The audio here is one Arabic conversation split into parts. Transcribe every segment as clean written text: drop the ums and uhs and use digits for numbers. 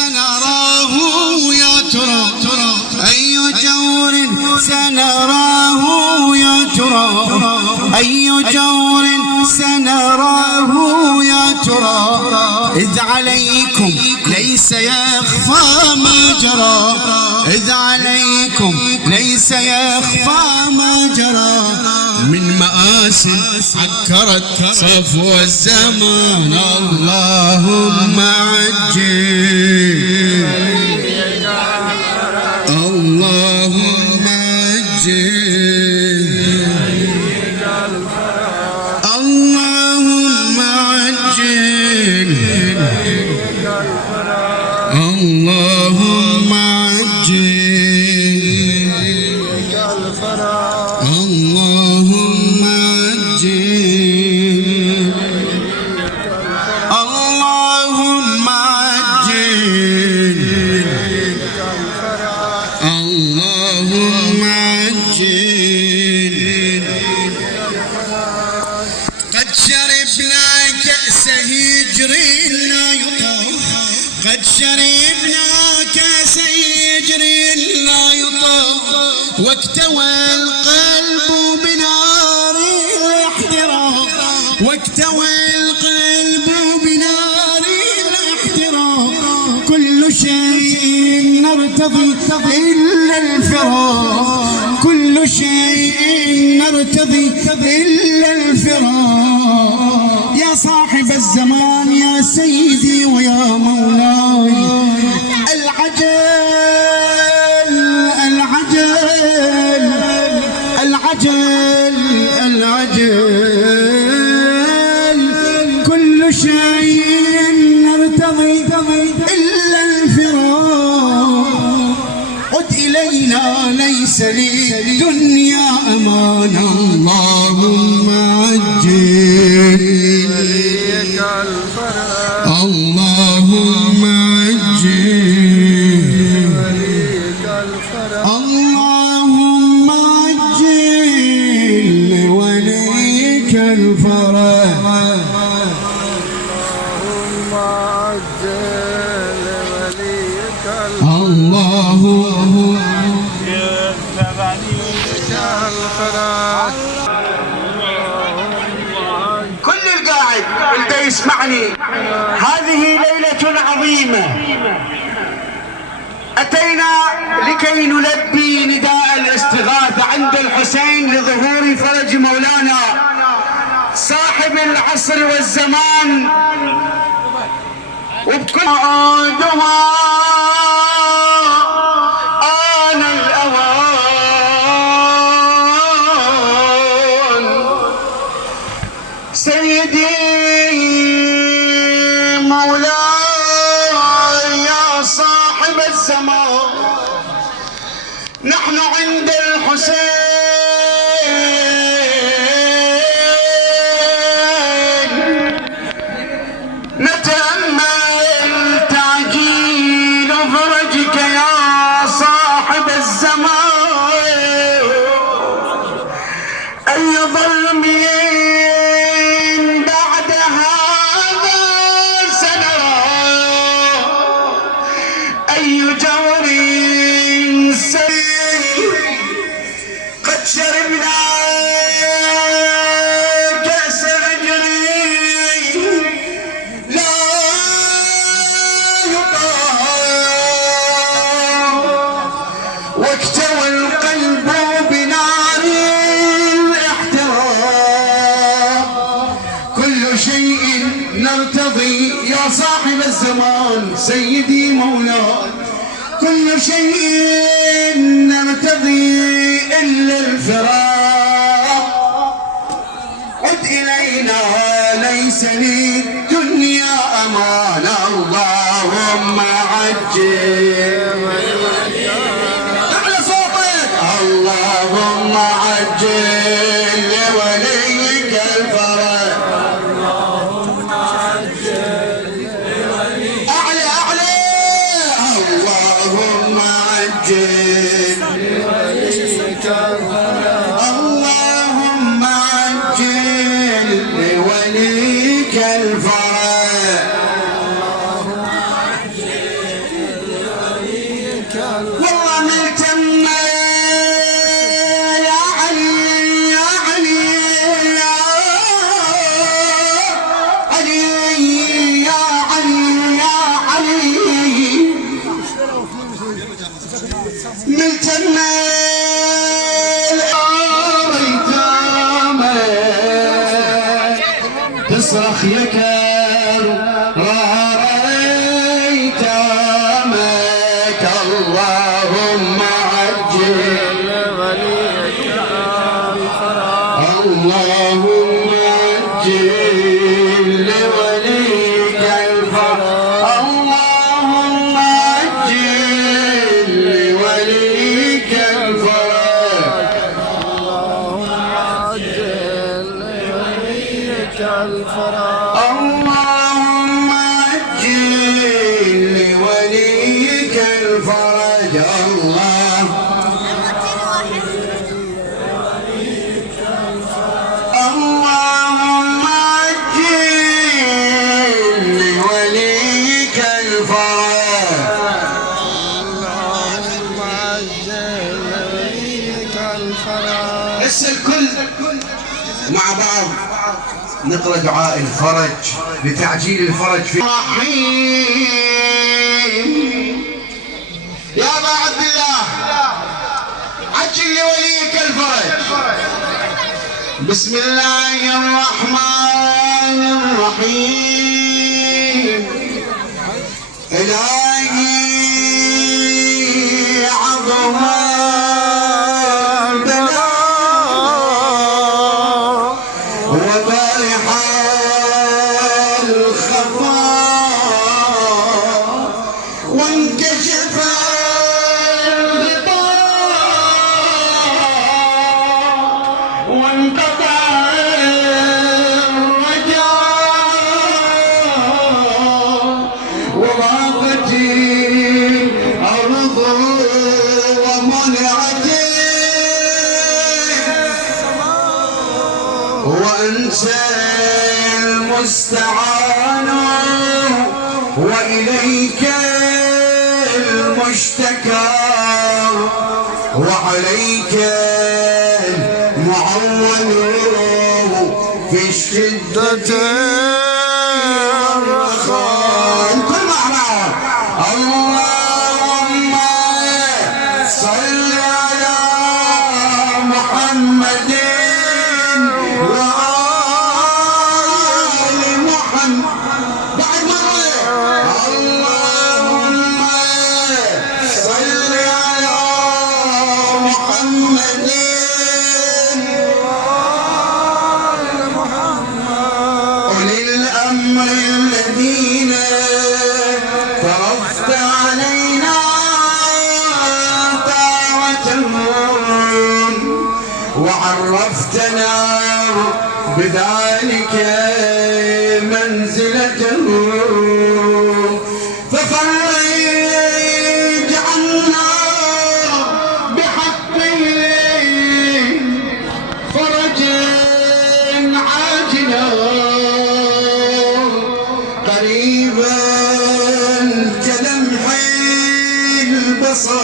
سنراه يا ترى أي جور سنراه يا ترى أي جور سنراه يا ترى إذ عليكم ليس يخفى ما جرى إذ عليكم ليس يخفى ما جرى من مآس عكرت صفو الزمان اللهم عجل اللهم عجل اللهم عجل اللهم عجل اللهم عجل اللهم عجل اللهم عجل قد شربنا كأس هجر لا يطاق قد شربنا كأس هجر لا يطاق واكتوى القلب بنار الاحتراق واكتوى القلب بنار الاحتراق كل شيء نرتضي إلا الفراق كل شيء نرتضي إلا الفراق يا صاحب الزمان يا سيدي ويا مولاي العجل العجل العجل العجل كل شيء نرتضي إلا الفراق عد إلينا ليس للدنيا أمان اللهم عجل اللهم عجل اللهم عجل وليك الفرج اللهم عجل وليك اللهم كل القاعد انت يسمعني هذه ليلة عظيمة أتينا لكي نلبي نداء الاستغاثة عند الحسين لظهور فرج مولانا صاحب العصر والزمان وبكل عودها آن الأوان سيدي مولاي يا صاحب الزمان نحن عند الحسين نتأمل تعجيل فرجك يا صاحب الزمان أي ظلم بعد هذا سنرى أي جور قد شربنا كأس هجر لا يطاق واكتوى القلب بنار الاحتراق كل شيء نرتضي يا صاحب الزمان سيدي مولاي كل شيء نرتضي إلا الفراق عد إلينا ليس للدنيا أمان اللهم عجل أعلى صوتك اللهم عجل لوليك الفرج اللهم عجل أعلى أعلى اللهم عجل لوليك الفرج اللهم عجل لوليك الفرج الفرج الله اللهم عجل لوليك الفرج اللهم عجل لوليك الفرج. هسه الكل مع بعض نقرأ دعاء الفرج لتعجيل الفرج في الرحيم. يا أبا عبد الله عجل لوليك الفرج. بسم الله الرحمن الرحيم. إلهي عظم البلاء وبارح الخفاء وانكشف الغطاء وانقطع الرجاء وضاقت الأرض ومنعت وأنت المستعان وإليك المشتكى وعليك المعول في الشدة الرخاء. الكل مع بعض. اللهم صل على محمد وآل محمد. بعد مرة اللهم صل على محمد أولي الأمر الذين فرضت علينا طاعتهم وعرفتنا بذلك منزلتهم ففرج عنا بحقهم فرجا عاجلا قريبا كلمح البصر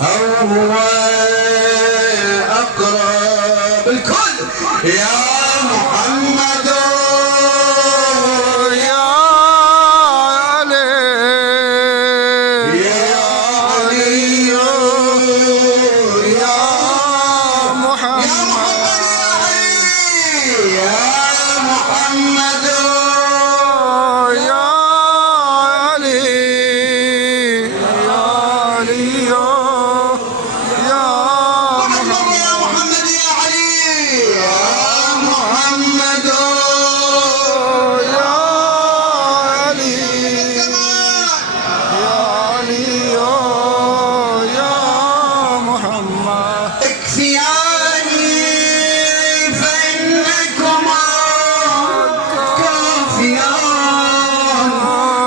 أو هو أقرب. الكل يا محمد يا علي يا علي يا محمد يا محمد يا علي يا علي يا محمد يا محمد يا علي يا محمد يا علي يا علي يا محمد. اكفياني فإنكما كافيان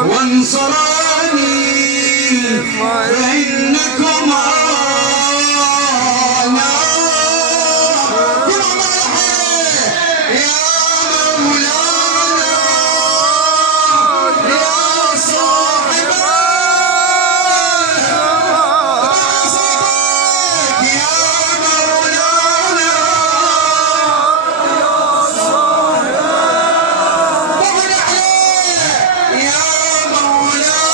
وانصراني فإنكما يا مولانا يا صاحب يا مولانا طبل عليه يا مولانا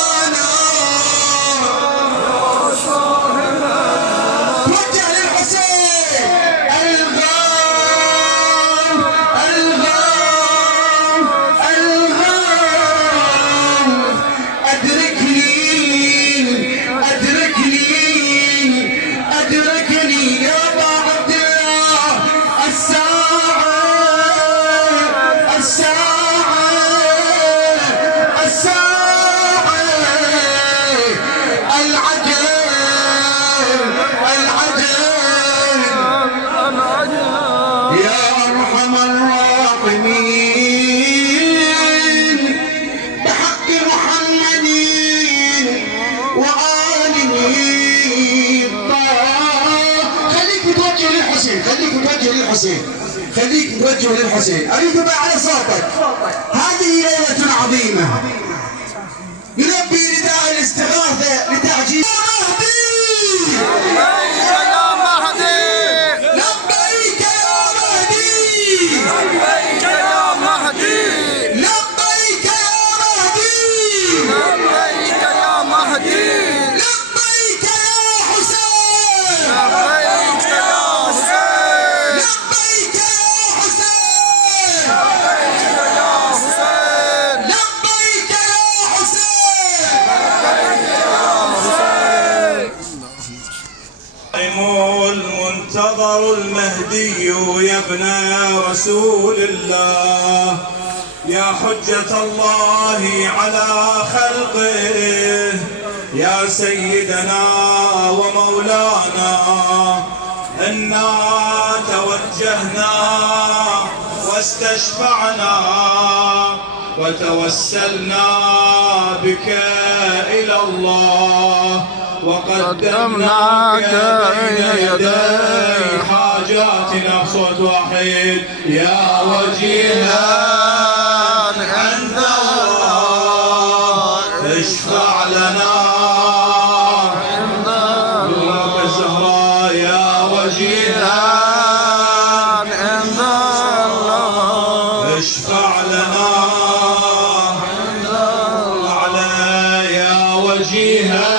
الحسين، خليك موجه للحسين، اريد على صوتك. هذه ليلة عظيمة يلبي نداء الاستغاثة لتعجيل لبيك يا مهدي لبيك يا مهدي لبيك يا مهدي لبيك يا مهدي لبيك يا حسين لبيك يا حسين لبيك يا حسين لبيك يا حسين لبيك يا حسين المنتظر المهدي يا ابن رسول الله، يا حجة الله على خلقه، يا سيدنا ومولانا. إنا توجهنا واستشفعنا وتوسلنا بك إلى الله، وقدمناك بين يدي حاجاتنا. صوت واحد. يا وجيها عند الله اشفع لنا عند دونك الزهراء. يا وجيها عند الله اشفع لنا على. يا وجيها